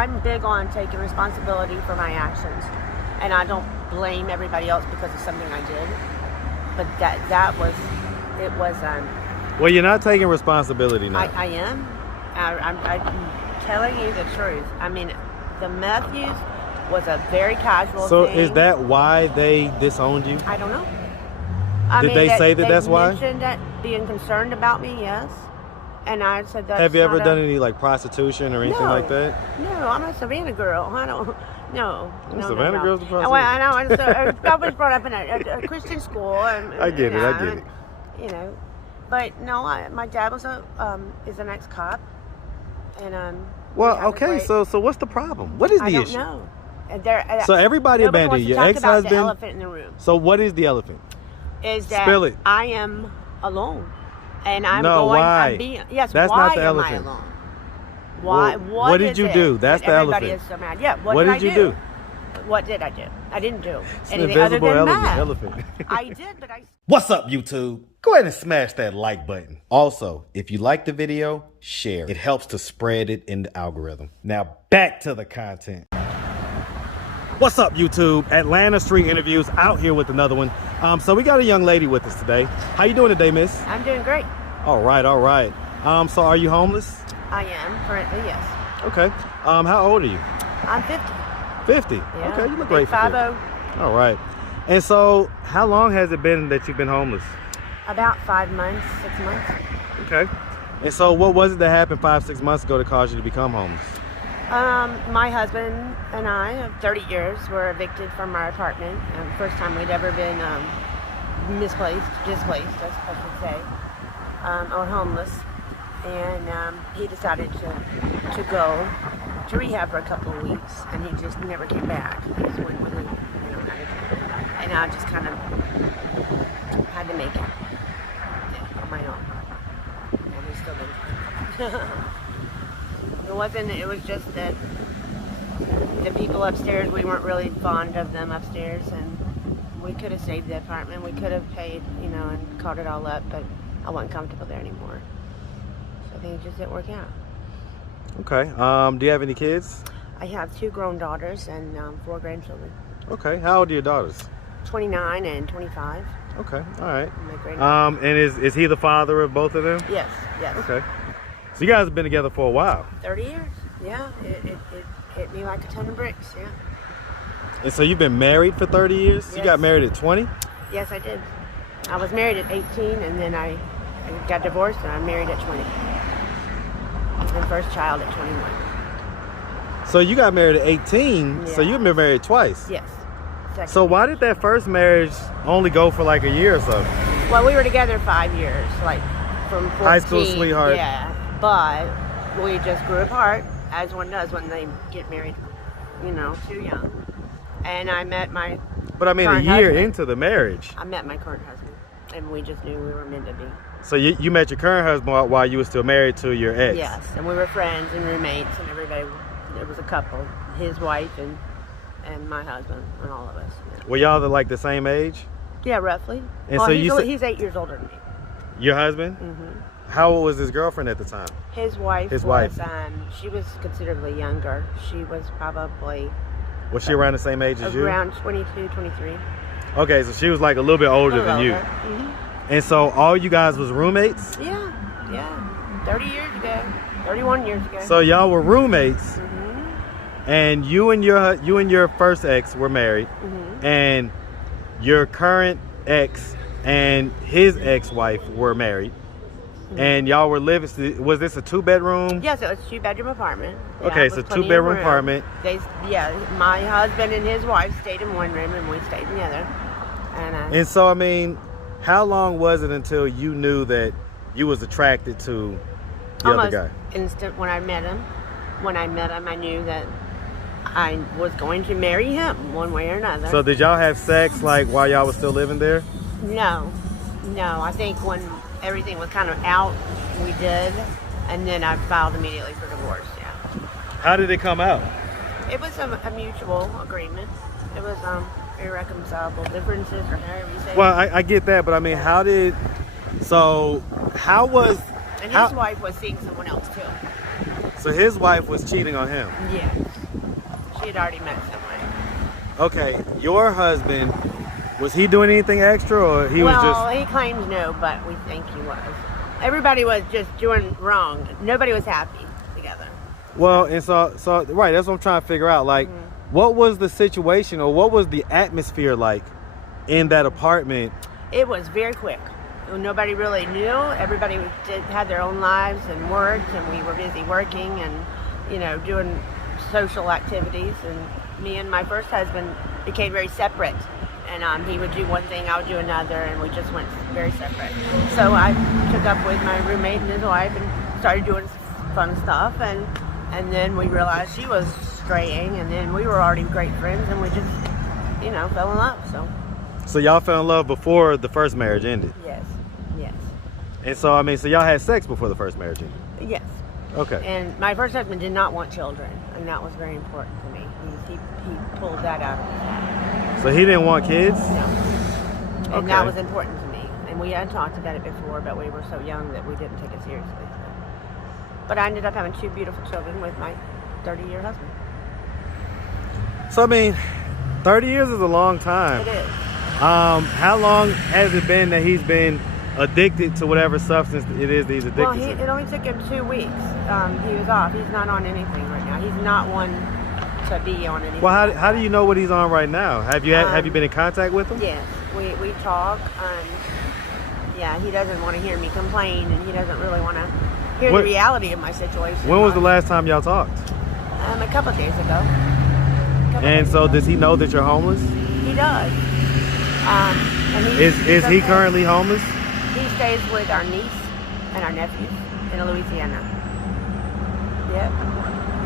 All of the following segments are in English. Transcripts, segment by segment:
I'm big on taking responsibility for my actions, and I don't blame everybody else because of something I did. But it was. Well, you're not taking responsibility now. I am. I'm telling you the truth. I mean, the meth use was a very casual So thing. is that why they disowned you? I don't know. Did they say that that's why? They mentioned that being concerned about me, yes. And I said that. Have you ever done any like prostitution or anything like that? No, I'm a Savannah girl. I don't. No. Savannah girl's the prostitute. I know. I was brought up in a Christian school. And, I get it. You know, but no, my dad was is an ex-cop, and Well, okay. So what's the problem? What is the issue? I don't know. So everybody abandoned you. Your ex-husband. The elephant in the room. So what is the elephant? Is that Spill it. I am alone, and I'm why? Yes, that's why not the am elephant. I alone? Why? Well, what did you do? That's the elephant. Everybody is so mad. Yeah. What did you do? What did I do? I didn't do it's anything an other invisible than mad. elephant. I did, but I. What's up, YouTube? Go ahead and smash that like button. Also, if you like the video, share. It helps to spread it in the algorithm. Now, back to the content. What's up, YouTube? Atlanta Street Interviews out here with another one. So we got a young lady with us today. How you doing today, miss? I'm doing great. All right. So are you homeless? I am currently, yes. Okay. How old are you? I'm 50. 50? Yeah. Okay, you look great for 50. 50. All right. And so how long has it been that you've been homeless? About 5 months, 6 months. Okay. And so what was it that happened 5-6 months ago to cause you to become homeless? My husband and I, of 30 years, were evicted from our apartment. First time we'd ever been displaced, I should say, or homeless. And he decided to go to rehab for a couple of weeks, and he just never came back. He just went with it, and I just kind of had to make it on my own. And we still didn't. It was just that the people upstairs, we weren't really fond of them upstairs, and we could have saved the apartment. We could have paid, and caught it all up, but I wasn't comfortable there anymore. So things just didn't work out. Okay. Do you have any kids? I have 2 grown daughters and 4 grandchildren. Okay. How old are your daughters? 29 and 25. Okay. All right. And is he the father of both of them? Yes. Okay. So you guys have been together for a while. 30 years. Yeah. It hit me like a ton of bricks. Yeah. And so you've been married for 30 years? Yes. You got married at 20? Yes, I did. I was married at 18, and then I got divorced, and I married at 20. And first child at 21. So you got married at 18, Yeah. So you've been married twice? Yes. Second. So why did that first marriage only go for like a year or so? Well, we were together 5 years, like from 14. High school sweetheart. Yeah, but we just grew apart, as one does when they get married, too young. And I met my But I mean, a current year husband. into the marriage. I met my current husband, and we just knew we were meant to be. So you met your current husband while you were still married to your ex? Yes, and we were friends and roommates, and everybody. It was a couple, his wife and my husband, and all of us. Yeah. Were y'all like the same age? Yeah, roughly. And so he's 8 years older than me. Your husband? Mm-hmm. How old was his girlfriend at the time? His wife. She was considerably younger. She was probably. Was she around the same age as you? Around 22, 23. Okay, so she was like a little bit older than you. Mm-hmm. And so all you guys was roommates? Yeah. 30 years ago. 31 years ago. So y'all were roommates. Mm-hmm. And you and your first ex were married. Mm-hmm. And your current ex and his ex-wife were married. Mm-hmm. And y'all were living, was this a 2-bedroom? Yes, it was a 2-bedroom apartment. Okay, so 2-bedroom apartment. My husband and his wife stayed in one room, and we stayed in the other. And so, I mean, how long was it until you knew that you was attracted to the other guy? Instant when I met him. When I met him, I knew that I was going to marry him one way or another. So did y'all have sex like while y'all was still living there? No. I think when everything was kind of out, we did, and then I filed immediately for divorce. Yeah. How did it come out? It was a mutual agreement. It was irreconcilable differences, or however you say. Well, I get that, but I mean, And his wife was seeing someone else too. So his wife was cheating on him. Yes. She had already met somebody. Okay, your husband, was he doing anything extra, or he was Well, just... he claims no, but we think he was. Everybody was just doing wrong. Nobody was happy together. Well, and so right, that's what I'm trying to figure out. Like, what was the situation, or what was the atmosphere like in that apartment? It was very quick. Nobody really knew. Everybody had their own lives and worked, and we were busy working and, doing social activities. And me and my first husband became very separate. And he would do one thing, I would do another, and we just went very separate. So I took up with my roommate and his wife and started doing fun stuff. And then we realized she was straying, and then we were already great friends, and we just, fell in love. So y'all fell in love before the first marriage ended? Yes. And so, so y'all had sex before the first marriage ended? Yes. Okay. And my first husband did not want children, and that was very important to me. He pulled that out of his head. So he didn't want kids? No. And Okay. that was important to me. And we had talked about it before, but we were so young that we didn't take it seriously. So. But I ended up having 2 beautiful children with my 30-year husband. So 30 years is a long time. It is. How long has it been that he's been addicted to whatever substance it is that he's addicted Well, to? it only took him 2 weeks. He was off. He's not on anything right now. He's not one to be on anything. Well, how do you know what he's on right now? Have you been in contact with him? Yes, we talk. Yeah, he doesn't want to hear me complain, and he doesn't really want to hear the reality of my situation. When was the last time y'all talked? A couple of days ago. And so does he know that you're homeless? He does. And Is he currently homeless? He stays with our niece and our nephews in Louisiana. Yep.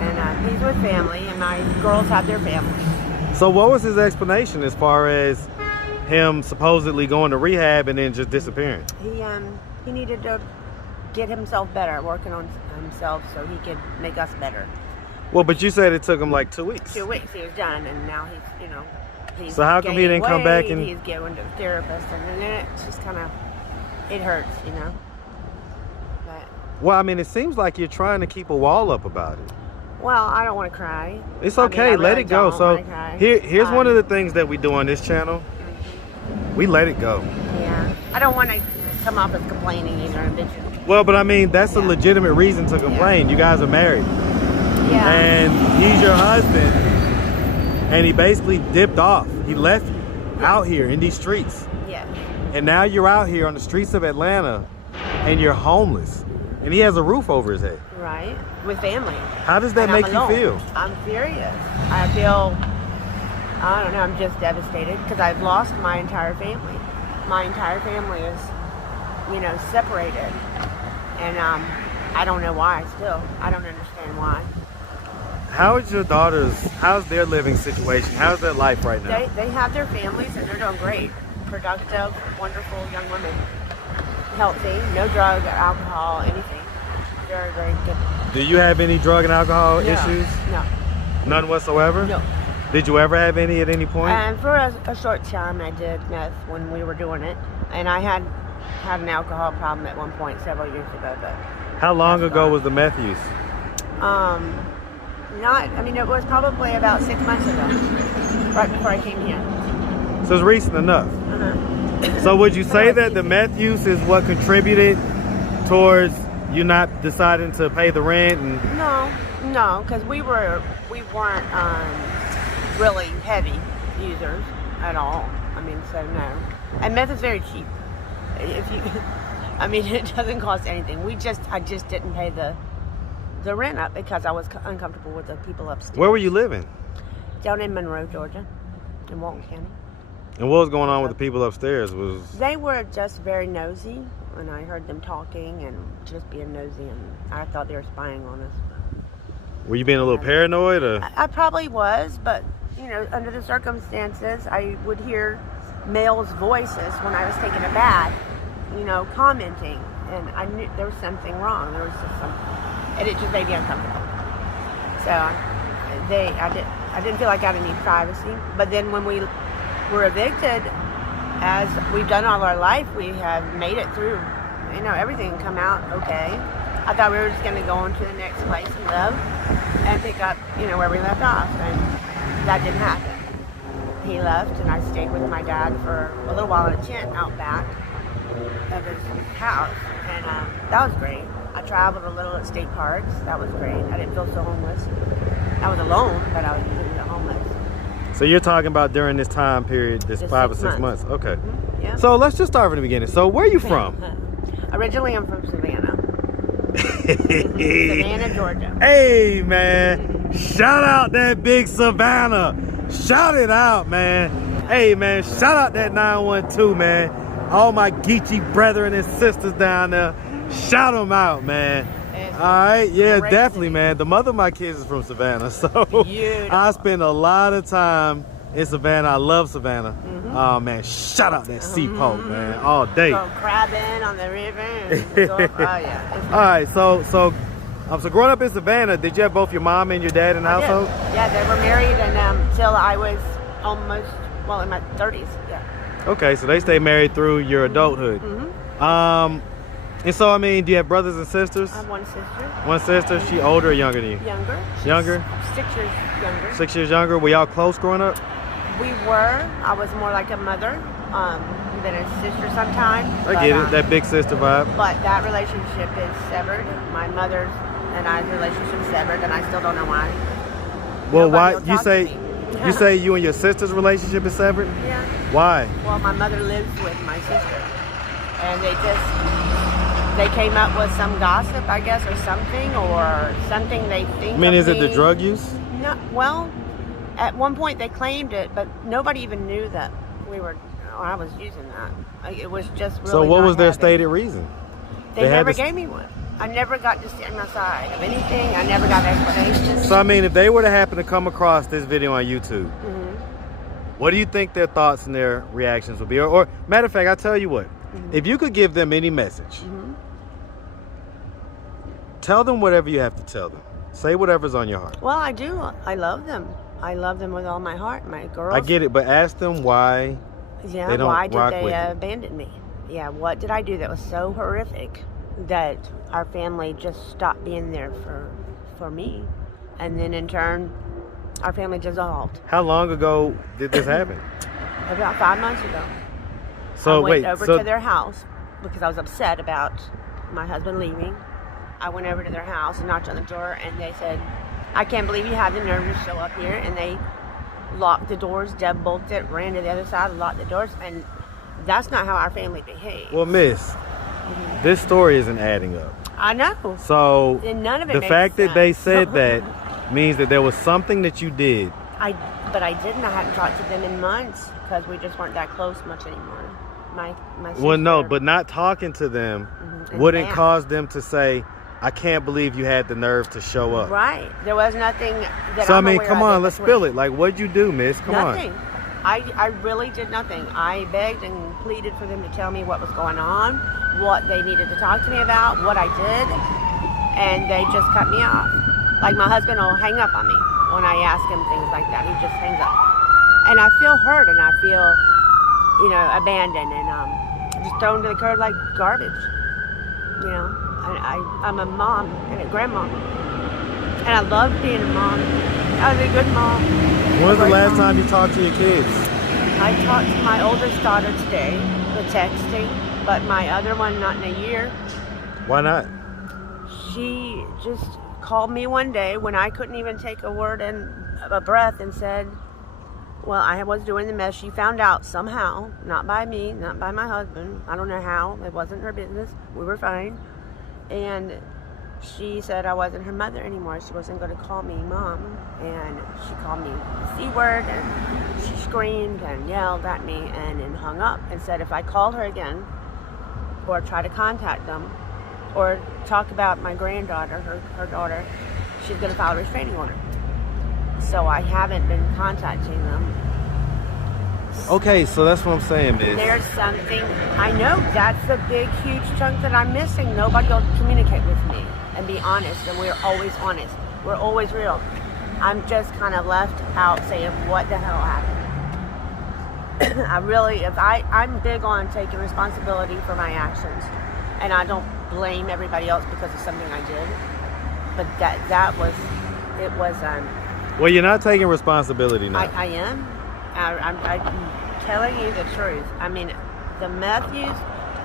And he's with family, and my girls have their families. So what was his explanation as far as him supposedly going to rehab and then just disappearing? He needed to get himself better, working on himself so he could make us better. Well, but you said it took him like 2 weeks. 2 weeks he was done, and now he's So how come he didn't come back and... He's going to a therapist, and then it's just kind of, it hurts, But, Well, it seems like you're trying to keep a wall up about it. well, I don't want to cry. It's okay, I let really it go. don't So wanna cry. here's one of the things that we do on this channel. We let it go. Yeah. I don't want to come off as complaining either and bitching. Well, but that's a legitimate reason to complain. You guys are married. Yeah. And he's your husband, and he basically dipped off. He left you out here in these streets. Yeah. And now you're out here on the streets of Atlanta, and you're homeless. And he has a roof over his head. Right. With family. How does that And make I'm you alone. feel? I'm furious. I feel, I don't know, I'm just devastated because I've lost my entire family. My entire family is, separated. And I don't know why still. I don't understand why. How's their living situation? How's their life right now? They have their families and they're doing great. Productive, wonderful young women. Healthy, no drug or alcohol, anything. Very, very good. Do you have any drug and alcohol issues? No. None whatsoever? No. Did you ever have any at any point? And for a short time I did meth when we were doing it. And I had an alcohol problem at one point several years ago. But How long ago was the meth use? It was probably about 6 months ago, right before I came here. So it's recent enough. Uh-huh. So would you say that the meth use is what contributed towards you not deciding to pay the rent? And No, because we weren't really heavy users at all. So no. And meth is very cheap. If you, it doesn't cost anything. I just didn't pay the rent up because I was uncomfortable with the people upstairs. Where were you living? Down in Monroe, Georgia, in Walton County. And what was going on with the people upstairs? They were just very nosy, and I heard them talking and just being nosy, and I thought they were spying on us. Were you being a little paranoid, or? I probably was, but under the circumstances, I would hear males' voices when I was taking a bath, commenting, and I knew there was something wrong. There was just something, and it just made me uncomfortable. So I didn't feel like I had any privacy. But then when we were evicted, as we've done all our life, we have made it through. Everything come out okay. I thought we were just going to go on to the next place and live and pick up, where we left off. And that didn't happen. He left, and I stayed with my dad for a little while in a tent out back of his house. And that was great. I traveled a little at state parks. That was great. I didn't feel so homeless. I was alone, but I didn't feel homeless. So you're talking about during this time period, this Just 5 or 6 6 months. Okay. Mm-hmm. Yeah. So let's just start from the beginning. So where are you from? Originally, I'm from Savannah. Savannah, Georgia. Hey, man. Shout out that big Savannah. Shout it out, man. Hey, man. Shout out that 912, man. All my Geechee brethren and sisters down there. Shout them out, man. All right, yeah, crazy. definitely, man. The mother of my kids is from Savannah, so Beautiful. I spend a lot of time in Savannah. I love Savannah. Oh, man, shout out that sea poke, man, all day. Go crabbing on the river. And go up, oh, yeah. All right, so growing up in Savannah, did you have both your mom and your dad in the household? Yeah, they were married until I was almost, in my 30s, yeah. Okay, so they stayed married through your adulthood. And so, I mean, do you have brothers and sisters? I have one sister. One sister? She older or younger than you? Younger. Younger? 6 years younger. 6 years younger. Were y'all close growing up? We were. I was more like a mother than a sister sometimes. I get it, that big sister vibe. But that relationship is severed. My mother's and I's relationship is severed, and I still don't know why. Well, Nobody why will you talk say to me. you say you and your sister's relationship is severed? Yeah. Why? Well, my mother lives with my sister, and they came up with some gossip, I guess, or something they think. I mean, is it the me. drug use? No. Well, at one point they claimed it, but nobody even knew that I was using that. It was just really. So what not was their having- stated reason? They never gave me one. I never got to stand my side of anything. I never got explanations. So I mean, if they were to happen to come across this video on YouTube, what do you think their thoughts and their reactions would be? Or matter of fact, I'll tell you what. If you could give them any message, tell them whatever you have to tell them. Say whatever's on your heart. Well, I do. I love them. I love them with all my heart. My girls. I get it, but ask them why. Yeah, they don't why did rock they with you. abandon me? Yeah, what did I do that was so horrific that our family just stopped being there for me? And then in turn, our family dissolved. How long ago did this happen? About 5 months ago. So I went wait, over so to their house because I was upset about my husband leaving. I went over to their house and knocked on the door, and they said, "I can't believe you had the nerve to show up here." And they locked the doors, deadbolted it, ran to the other side, and locked the doors. And that's not how our family behaves. well, Miss, this story isn't adding up. I know. So And none of it the makes fact that they sense. said that means that there was something that you did. But I didn't. I hadn't talked to them in months because we just weren't that close much anymore. My Well, no, sister- but not talking to them And wouldn't that. cause them to say, "I can't believe you had the nerve to show up." Right. There was nothing that So I I'm mean, aware come of on, that let's was spill it. Like, what'd you do, Miss? Come nothing. on. I really did nothing. I begged and pleaded for them to tell me what was going on, what they needed to talk to me about, what I did, and they just cut me off. Like my husband will hang up on me when I ask him things like that. He just hangs up. And I feel hurt and I feel, abandoned and just thrown to the curb like garbage. I'm a mom and a grandma. And I love being a mom. I was a good mom. When was the last time you talked to your kids? I talked to my oldest daughter today with texting, but my other one not in a year. Why not? She just called me one day when I couldn't even take a word and a breath and said, well, I was doing the mess. She found out somehow, not by me, not by my husband. I don't know how. It wasn't her business. We were fine. And she said I wasn't her mother anymore. She wasn't going to call me mom. And she called me the C word, and she screamed and yelled at me and then hung up and said if I call her again or try to contact them or talk about my granddaughter, her daughter, she's going to file a restraining order. So I haven't been contacting them. Okay, so that's what I'm saying, Miss. There's something, I know that's a big, huge chunk that I'm missing. Nobody will communicate with me and be honest, and we're always honest. We're always real. I'm just kind of left out saying, what the hell happened? I'm big on taking responsibility for my actions, and I don't blame everybody else because of something I did. But it was. Well, you're not taking responsibility now. I am. I'm telling you the truth. I mean, the meth use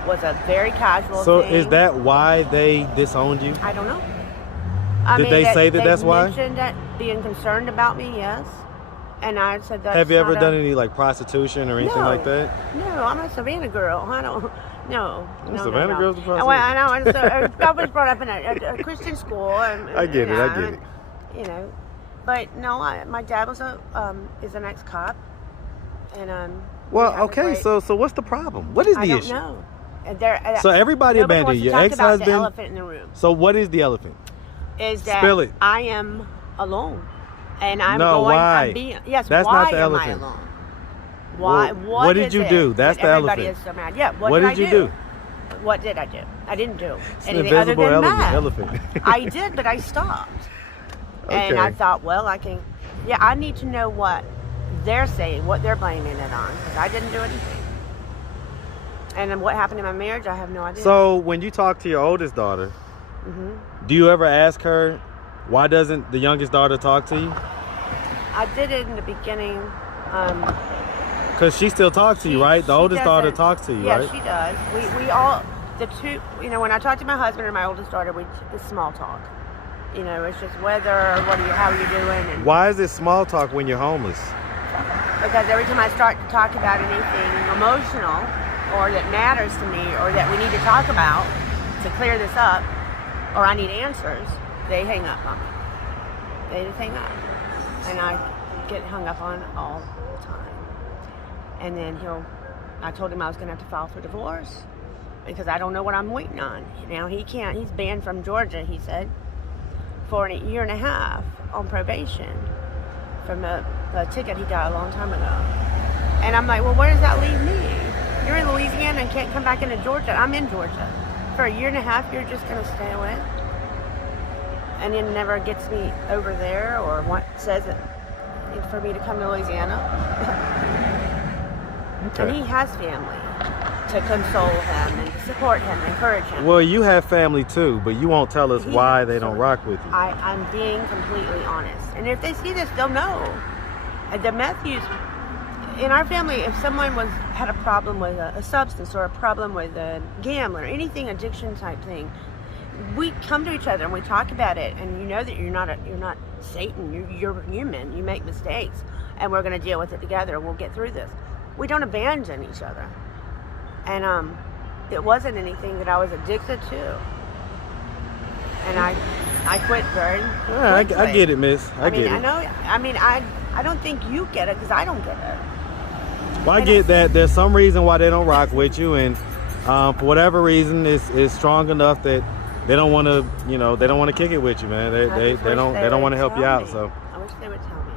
was a very casual So thing. is that why they disowned you? I don't know. Did they say that that's why? They mentioned that being concerned about me, yes. And I said that. Have you ever done any like prostitution or anything like that? No, I'm a Savannah girl. I don't. No. Savannah girls are prostitutes. I know. And so I was brought up in a Christian school. And, I get it. I get it. You know, but no, my dad was is an ex-cop, and Well, okay. So what's the problem? What is the issue? I don't know. So everybody abandoned you. Ex-husband. The elephant in the room. So what is the elephant? Is that Spill it. I am alone, and I'm why? Yes, that's why not the am elephant. I alone? Why? Well, what did you do? That's the everybody elephant. Is so mad. Yeah. What did you do? What did I do? I didn't do It's an anything other invisible than mad. elephant. I did, but I stopped. Okay. And I thought, well, I can. Yeah, I need to know what they're saying, what they're blaming it on, because I didn't do anything. And then what happened in my marriage, I have no idea. So when you talk to your oldest daughter, do you ever ask her, why doesn't the youngest daughter talk to you? I did it in the beginning. Because she still talks to you, right? The oldest daughter talks to you, right? Yeah, she does. We all, the two, you know, when I talk to my husband and my oldest daughter, it's small talk. You know, it's just weather, how are you doing? And why is it small talk when you're homeless? Because every time I start to talk about anything emotional or that matters to me or that we need to talk about to clear this up or I need answers, they hang up on me. They just hang up. And I get hung up on all the time. And then I told him I was going to have to file for divorce because I don't know what I'm waiting on. Now he's banned from Georgia, he said, for a year and a half on probation from a ticket he got a long time ago. And I'm like, well, where does that leave me? You're in Louisiana and can't come back into Georgia. I'm in Georgia. For a year and a half, you're just going to stay away? And it never gets me over there or says it for me to come to Louisiana. Okay. And he has family to console him and to support him and encourage him. Well, you have family too, but you won't tell us why they don't rock with you. I'm being completely honest. And if they see this, they'll know. The meth use, in our family, if someone had a problem with a substance or a problem with a gambler, anything addiction type thing, we come to each other and we talk about it, and you know that you're not Satan. You're human. You make mistakes, and we're going to deal with it together. And we'll get through this. We don't abandon each other, and it wasn't anything that I was addicted to, and I quit very quickly. I get it, miss. I get it. I know. I mean, I don't think you get it because I don't get it. Well, I get that there's some reason why they don't rock with you, and for whatever reason, it's strong enough that they don't want to, they don't want to kick it with you, man. They don't want to help you out. So I wish they would tell me.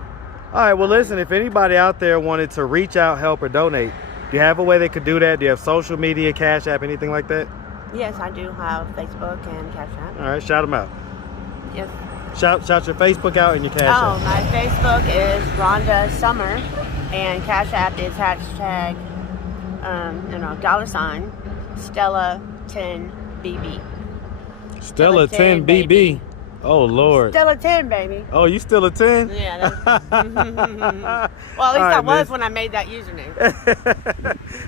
all right, well, listen, if anybody out there wanted to reach out, help, or donate, do you have a way they could do that? Do you have social media, Cash App, anything like that? Yes, I do have Facebook and Cash App. All right, shout them out. Yes. Shout your Facebook out and your Cash App. My Facebook is Rhonda Summer, and Cash App is hashtag, $ Stella 10 BB. Stella 10 BB. Oh, Lord. Still a 10, baby. Oh, you still a 10? Yeah. Well, at least I was when I made that username.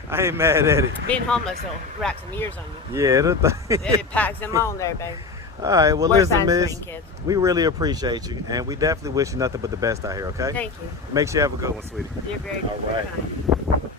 I ain't mad at it. Being homeless will rack some years on you. Yeah, It packs them on there, baby. All right, well, Wear listen, miss, sunscreen, kids. we really appreciate you, and we definitely wish you nothing but the best out here, okay? Thank you. Make sure you have a good one, sweetie. You're very All very right. kind.